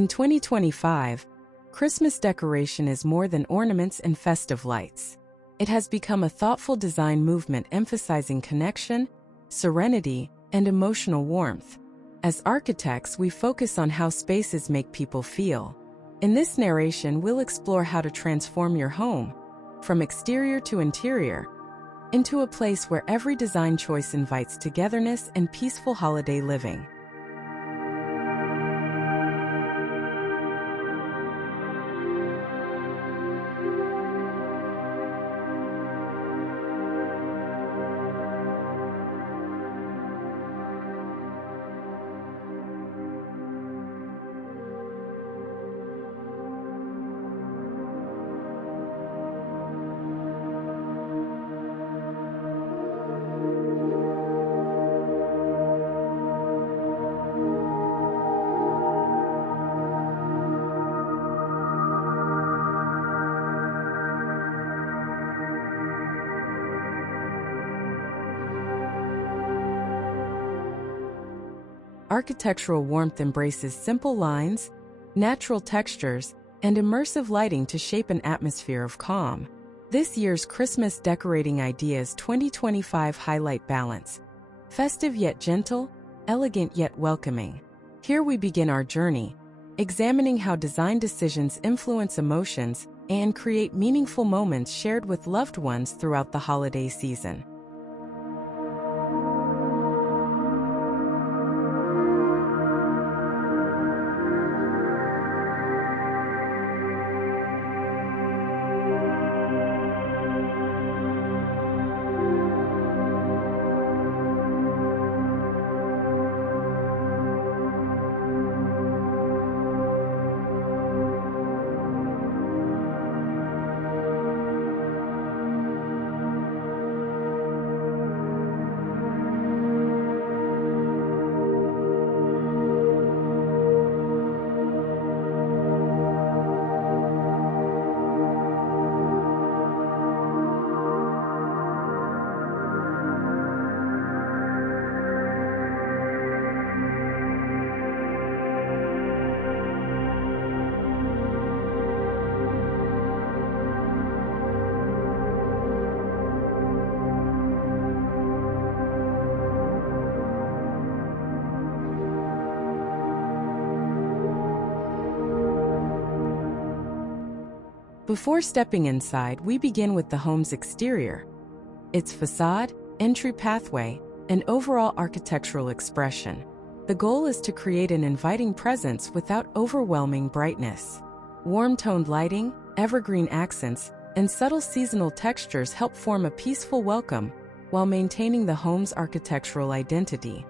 In 2025, Christmas decoration is more than ornaments and festive lights. It has become a thoughtful design movement emphasizing connection, serenity, and emotional warmth. As architects, we focus on how spaces make people feel. In this narration, we'll explore how to transform your home, from exterior to interior, into a place where every design choice invites togetherness and peaceful holiday living. Architectural warmth embraces simple lines, natural textures, and immersive lighting to shape an atmosphere of calm. This year's Christmas decorating ideas 2025 highlight balance. Festive yet gentle, elegant yet welcoming. Here we begin our journey, examining how design decisions influence emotions and create meaningful moments shared with loved ones throughout the holiday season. Before stepping inside, we begin with the home's exterior, its facade, entry pathway, and overall architectural expression. The goal is to create an inviting presence without overwhelming brightness. Warm-toned lighting, evergreen accents, and subtle seasonal textures help form a peaceful welcome while maintaining the home's architectural identity.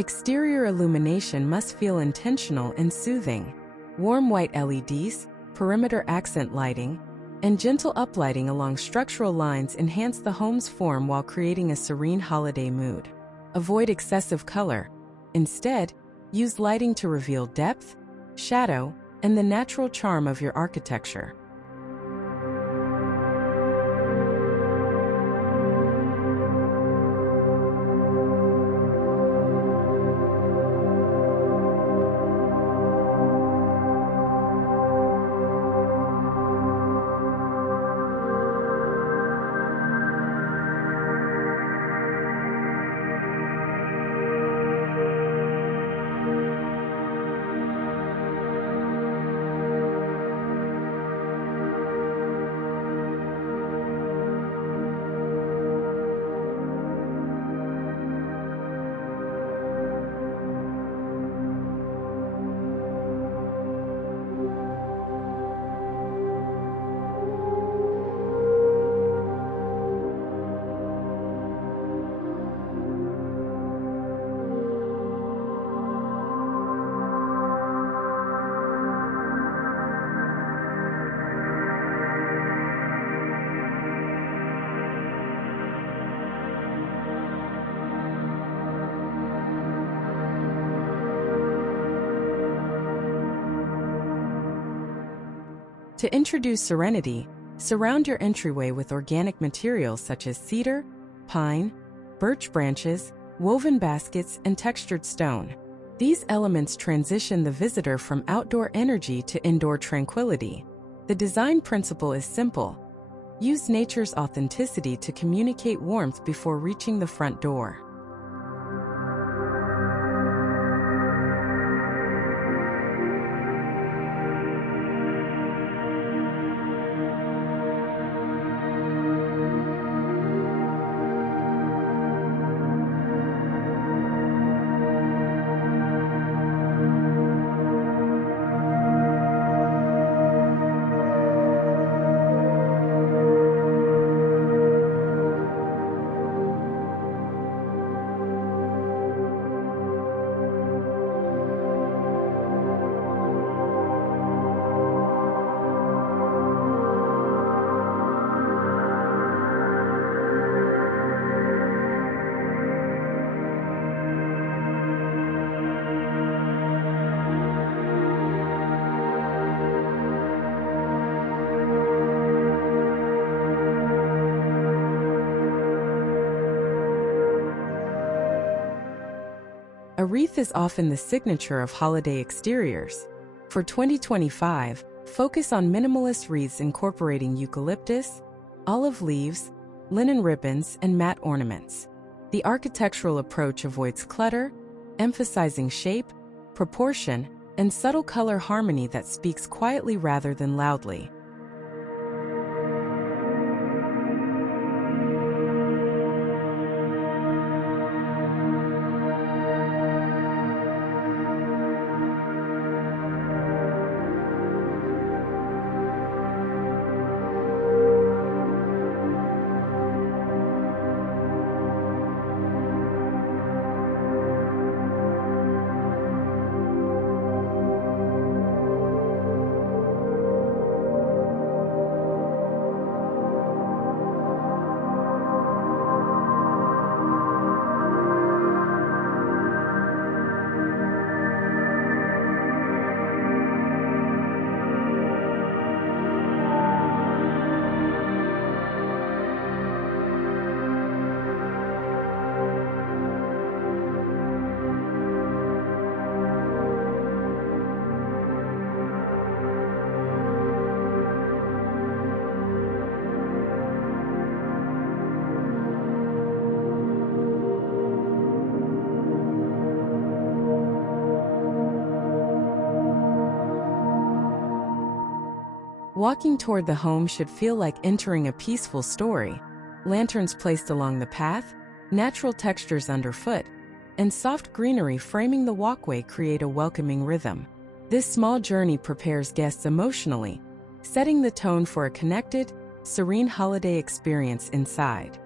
Exterior illumination must feel intentional and soothing. Warm white LEDs, perimeter accent lighting, and gentle uplighting along structural lines enhance the home's form while creating a serene holiday mood. Avoid excessive color. Instead, use lighting to reveal depth, shadow, and the natural charm of your architecture. To introduce serenity, surround your entryway with organic materials such as cedar, pine, birch branches, woven baskets, and textured stone. These elements transition the visitor from outdoor energy to indoor tranquility. The design principle is simple. Use nature's authenticity to communicate warmth before reaching the front door. A wreath is often the signature of holiday exteriors. For 2025, focus on minimalist wreaths incorporating eucalyptus, olive leaves, linen ribbons, and matte ornaments. The architectural approach avoids clutter, emphasizing shape, proportion, and subtle color harmony that speaks quietly rather than loudly. Walking toward the home should feel like entering a peaceful story. Lanterns placed along the path, natural textures underfoot, and soft greenery framing the walkway create a welcoming rhythm. This small journey prepares guests emotionally, setting the tone for a connected, serene holiday experience inside.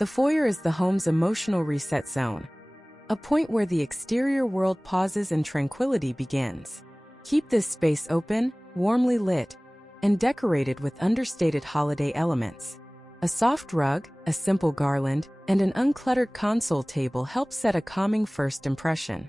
The foyer is the home's emotional reset zone, a point where the exterior world pauses and tranquility begins. Keep this space open, warmly lit, and decorated with understated holiday elements. A soft rug, a simple garland, and an uncluttered console table help set a calming first impression.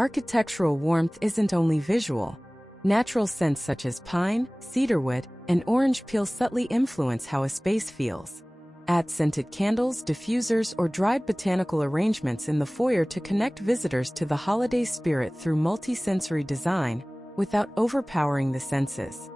Architectural warmth isn't only visual. Natural scents such as pine, cedarwood, and orange peel subtly influence how a space feels. Add scented candles, diffusers, or dried botanical arrangements in the foyer to connect visitors to the holiday spirit through multi-sensory design without overpowering the senses.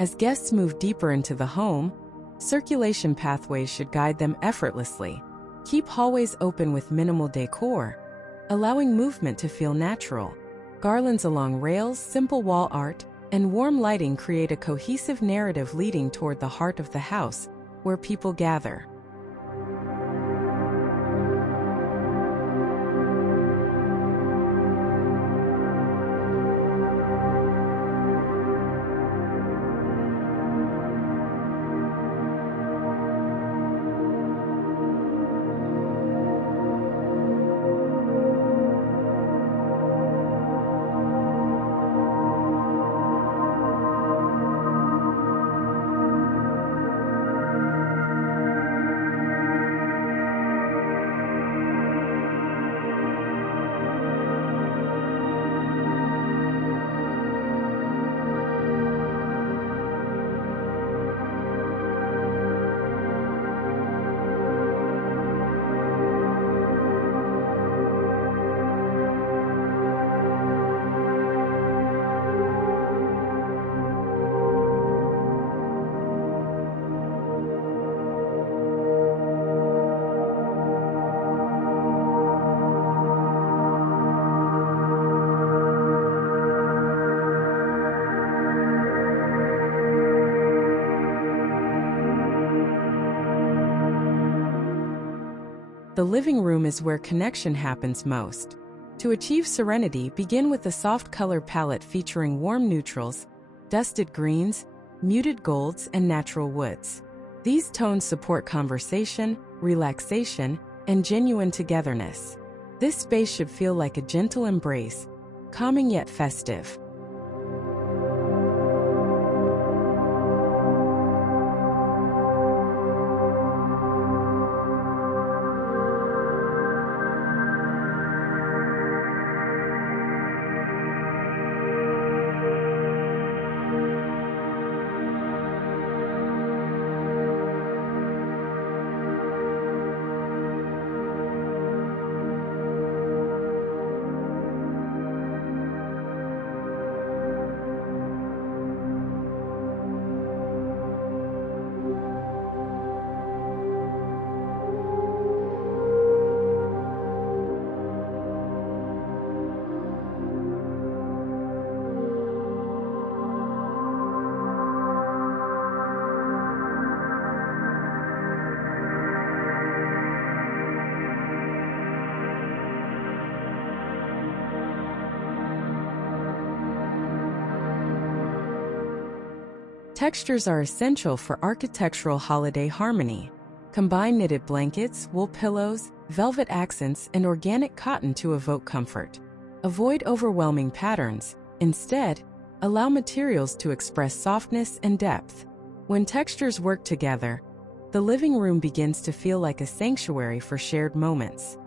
As guests move deeper into the home, circulation pathways should guide them effortlessly. Keep hallways open with minimal decor, allowing movement to feel natural. Garlands along rails, simple wall art, and warm lighting create a cohesive narrative leading toward the heart of the house, where people gather. The living room is where connection happens most. To achieve serenity, begin with a soft color palette featuring warm neutrals, dusted greens, muted golds, and natural woods. These tones support conversation, relaxation, and genuine togetherness. This space should feel like a gentle embrace, calming yet festive. Textures are essential for architectural holiday harmony. Combine knitted blankets, wool pillows, velvet accents, and organic cotton to evoke comfort. Avoid overwhelming patterns. Instead, allow materials to express softness and depth. When textures work together, the living room begins to feel like a sanctuary for shared moments.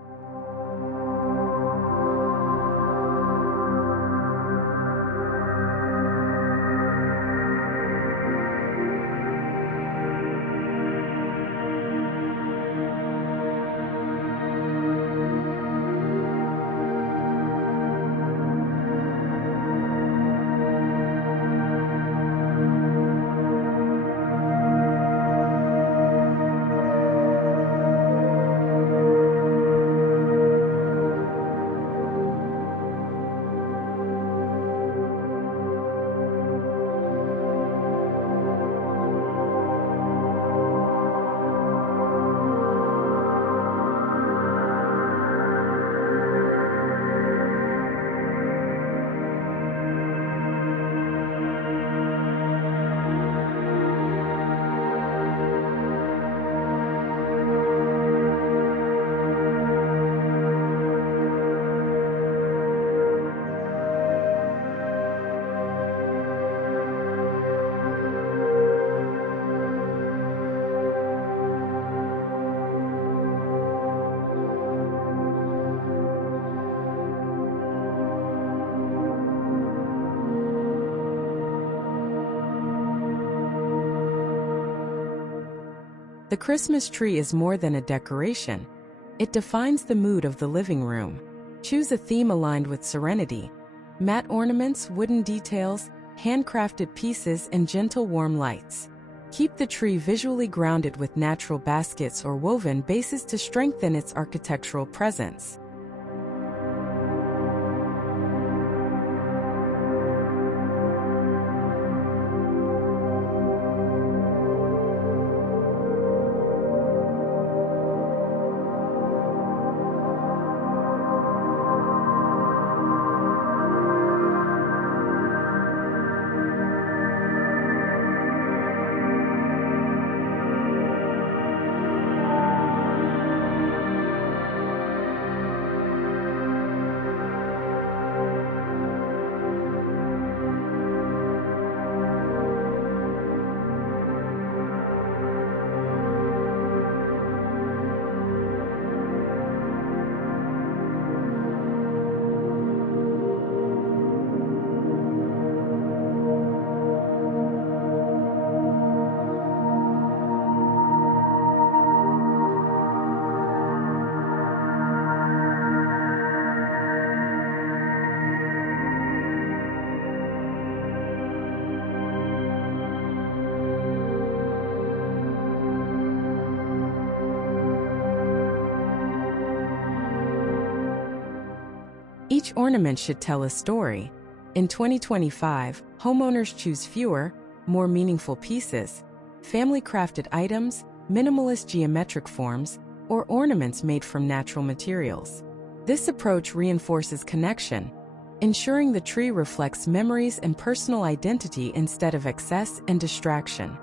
The Christmas tree is more than a decoration. It defines the mood of the living room. Choose a theme aligned with serenity. Matte ornaments, wooden details, handcrafted pieces, and gentle warm lights. Keep the tree visually grounded with natural baskets or woven bases to strengthen its architectural presence. Each ornament should tell a story. In 2025, homeowners choose fewer, more meaningful pieces, family-crafted items, minimalist geometric forms, or ornaments made from natural materials. This approach reinforces connection, ensuring the tree reflects memories and personal identity instead of excess and distraction.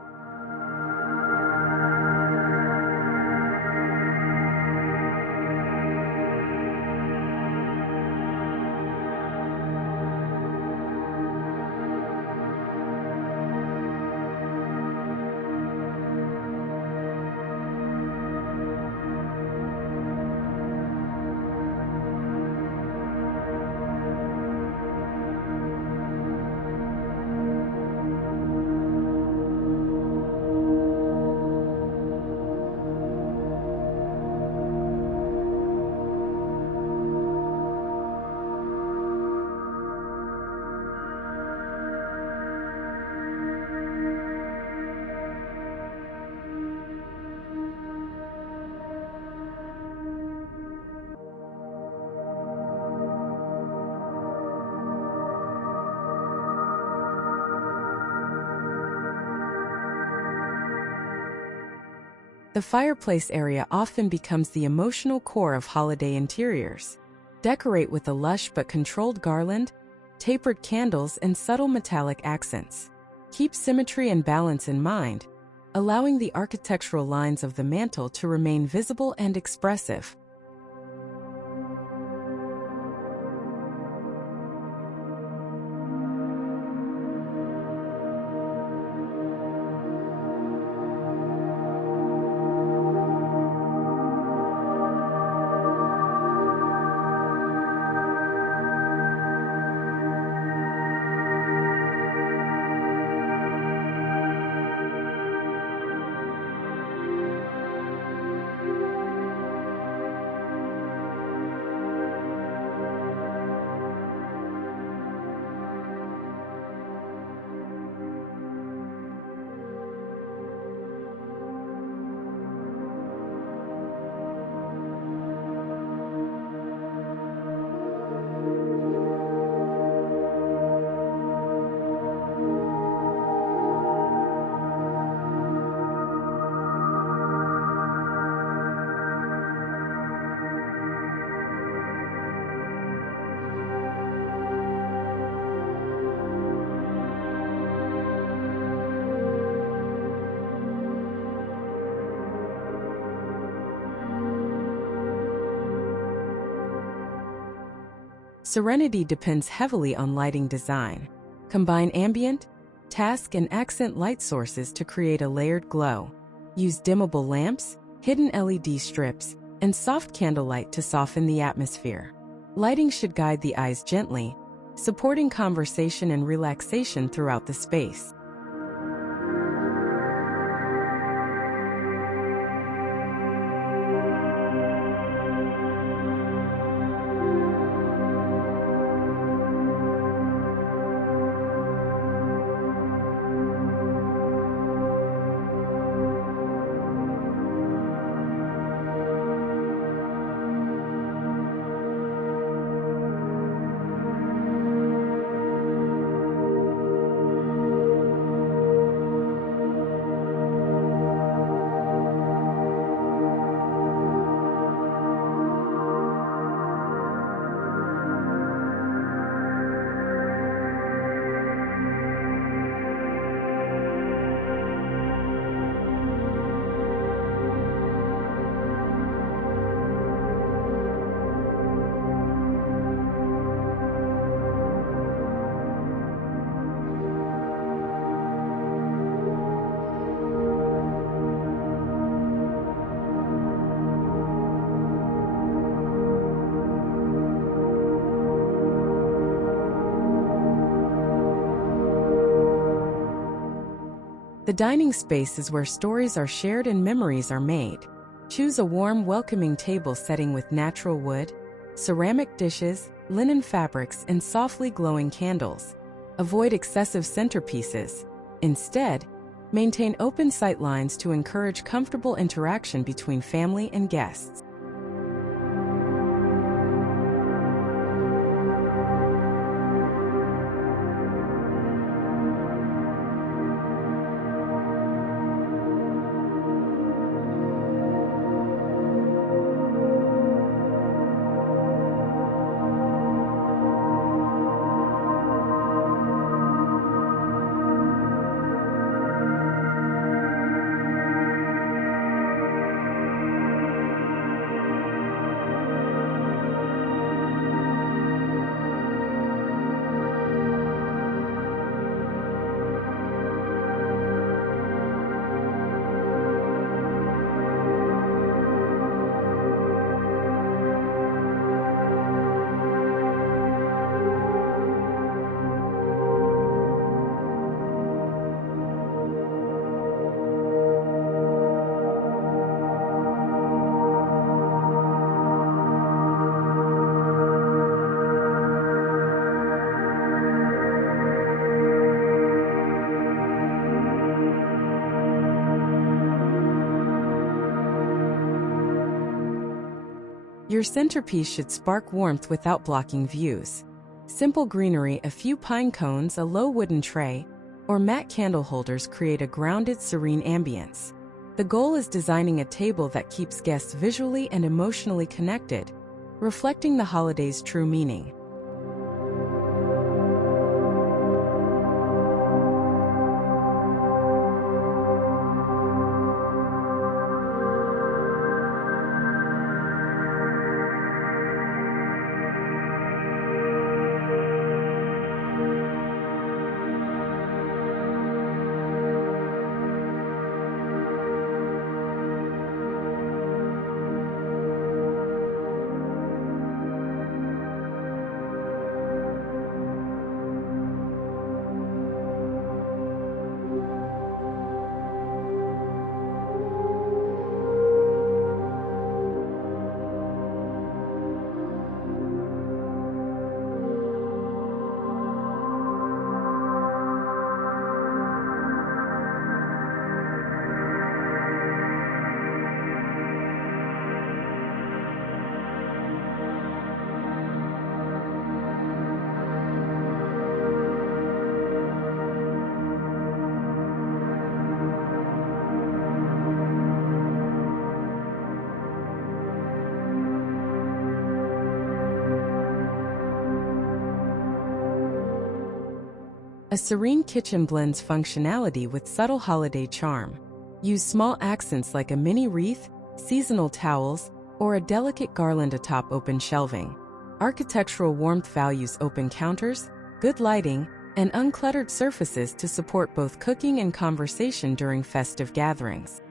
The fireplace area often becomes the emotional core of holiday interiors. Decorate with a lush but controlled garland, tapered candles, and subtle metallic accents. Keep symmetry and balance in mind, allowing the architectural lines of the mantel to remain visible and expressive. Serenity depends heavily on lighting design. Combine ambient, task, and accent light sources to create a layered glow. Use dimmable lamps, hidden LED strips, and soft candlelight to soften the atmosphere. Lighting should guide the eyes gently, supporting conversation and relaxation throughout the space. The dining space is where stories are shared and memories are made. Choose a warm, welcoming table setting with natural wood, ceramic dishes, linen fabrics, and softly glowing candles. Avoid excessive centerpieces. Instead, maintain open sight lines to encourage comfortable interaction between family and guests. Your centerpiece should spark warmth without blocking views. Simple greenery, a few pine cones, a low wooden tray, or matte candle holders create a grounded, serene ambience. The goal is designing a table that keeps guests visually and emotionally connected, reflecting the holiday's true meaning. A serene kitchen blends functionality with subtle holiday charm. Use small accents like a mini wreath, seasonal towels, or a delicate garland atop open shelving. Architectural warmth values open counters, good lighting, and uncluttered surfaces to support both cooking and conversation during festive gatherings.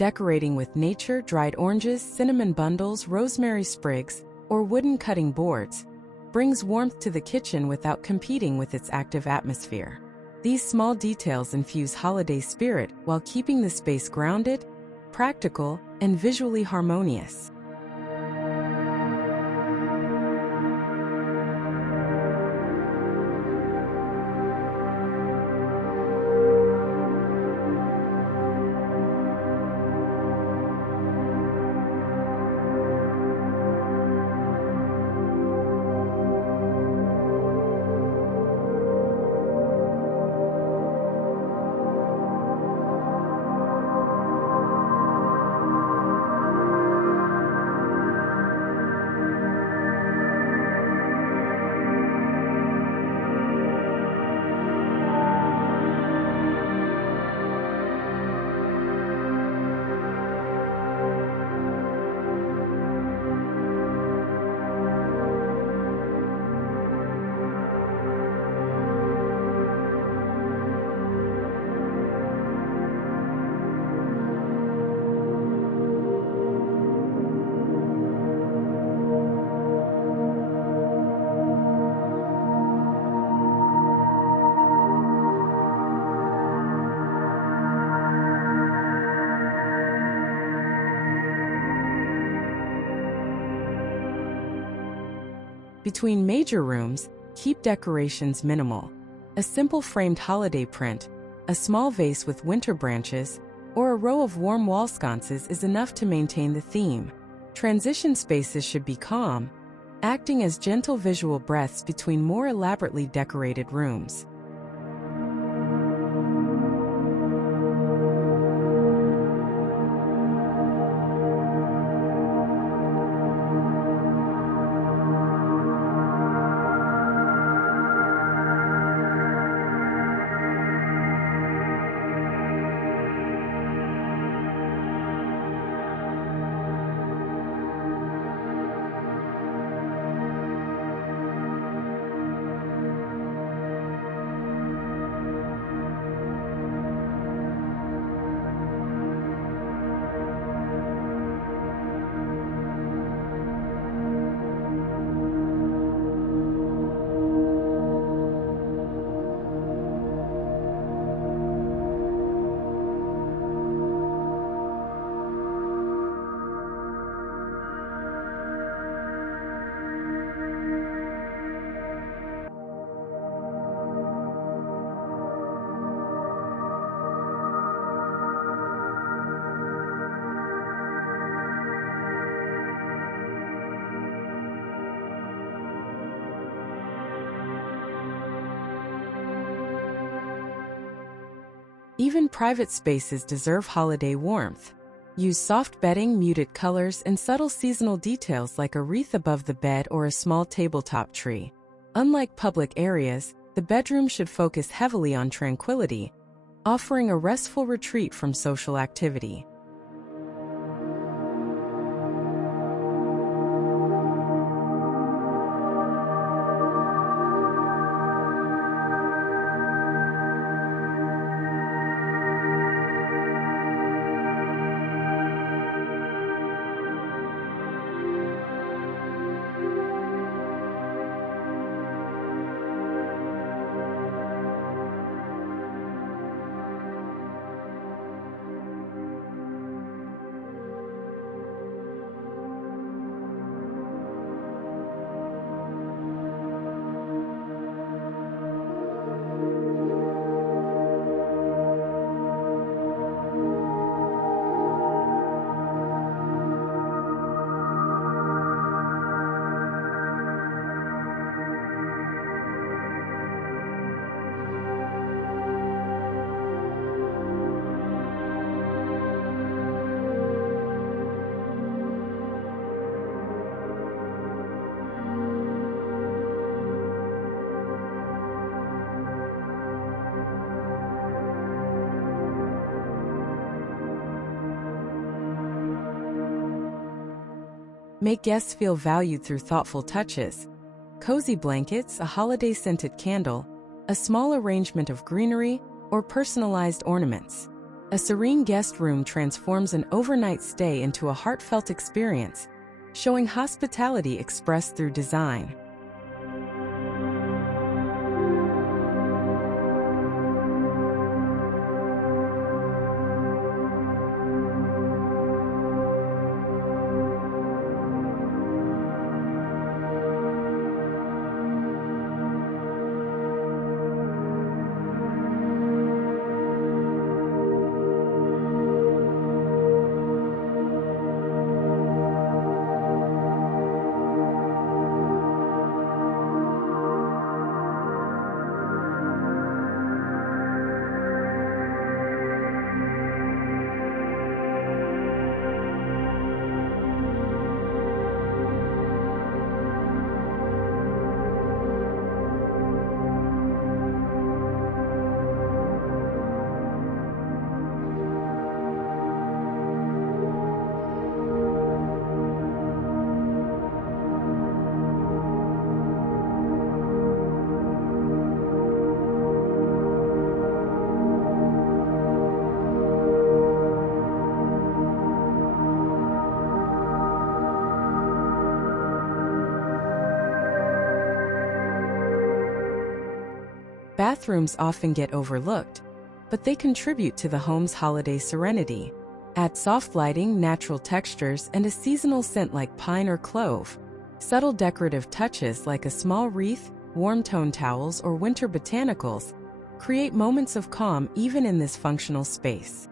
Decorating with nature, dried oranges, cinnamon bundles, rosemary sprigs, or wooden cutting boards brings warmth to the kitchen without competing with its active atmosphere. These small details infuse holiday spirit while keeping the space grounded, practical, and visually harmonious. Between major rooms, keep decorations minimal. A simple framed holiday print, a small vase with winter branches, or a row of warm wall sconces is enough to maintain the theme. Transition spaces should be calm, acting as gentle visual breaths between more elaborately decorated rooms. Even private spaces deserve holiday warmth. Use soft bedding, muted colors, and subtle seasonal details like a wreath above the bed or a small tabletop tree. Unlike public areas, the bedroom should focus heavily on tranquility, offering a restful retreat from social activity. Make guests feel valued through thoughtful touches. Cozy blankets, a holiday-scented candle, a small arrangement of greenery, or personalized ornaments. A serene guest room transforms an overnight stay into a heartfelt experience, showing hospitality expressed through design. Bathrooms often get overlooked, but they contribute to the home's holiday serenity. Add soft lighting, natural textures, and a seasonal scent like pine or clove. Subtle decorative touches like a small wreath, warm tone towels, or winter botanicals create moments of calm even in this functional space.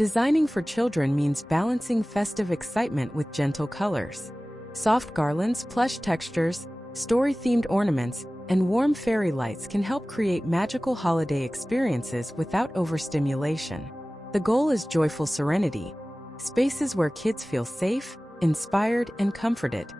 Designing for children means balancing festive excitement with gentle colors. Soft garlands, plush textures, story-themed ornaments, and warm fairy lights can help create magical holiday experiences without overstimulation. The goal is joyful serenity, spaces where kids feel safe, inspired, and comforted.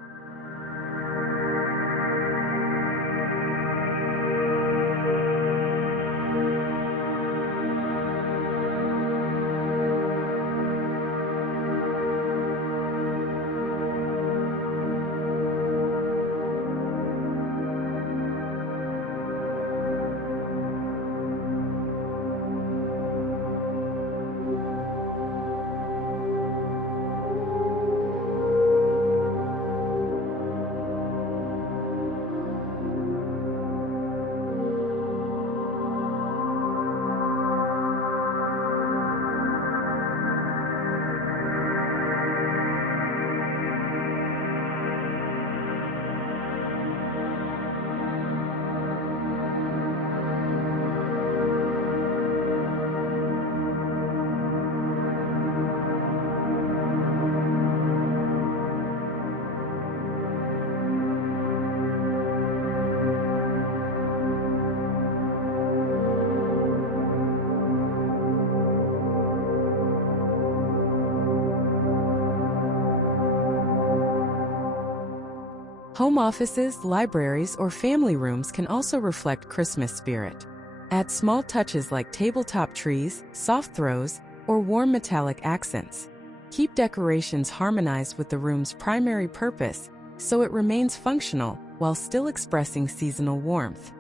Home offices, libraries, or family rooms can also reflect Christmas spirit. Add small touches like tabletop trees, soft throws, or warm metallic accents. Keep decorations harmonized with the room's primary purpose, so it remains functional while still expressing seasonal warmth.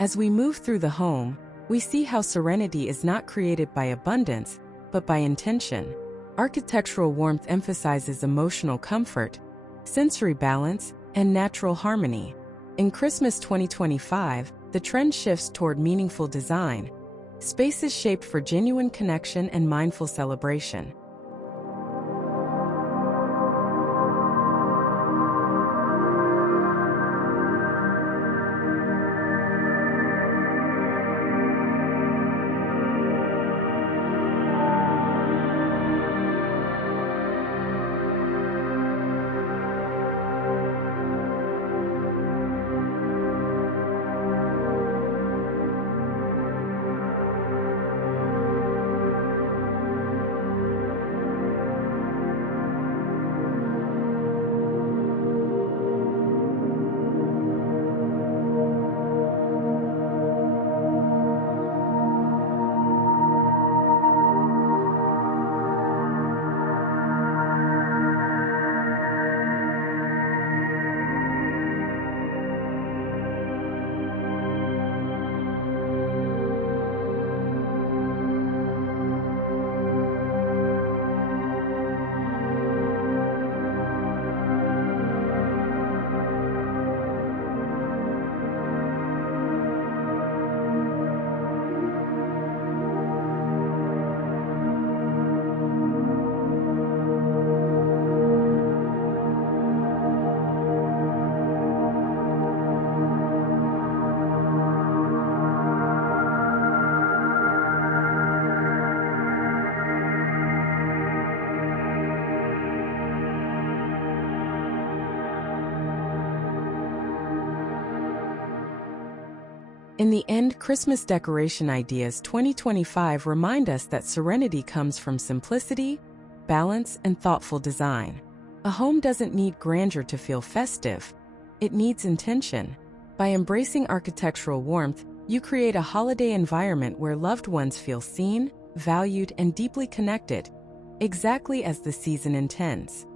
As we move through the home, we see how serenity is not created by abundance, but by intention. Architectural warmth emphasizes emotional comfort, sensory balance, and natural harmony. In Christmas 2025, the trend shifts toward meaningful design, spaces shaped for genuine connection and mindful celebration. In the end, Christmas decoration ideas 2025 remind us that serenity comes from simplicity, balance, and thoughtful design. A home doesn't need grandeur to feel festive. It needs intention. By embracing architectural warmth, you create a holiday environment where loved ones feel seen, valued, and deeply connected, exactly as the season intends.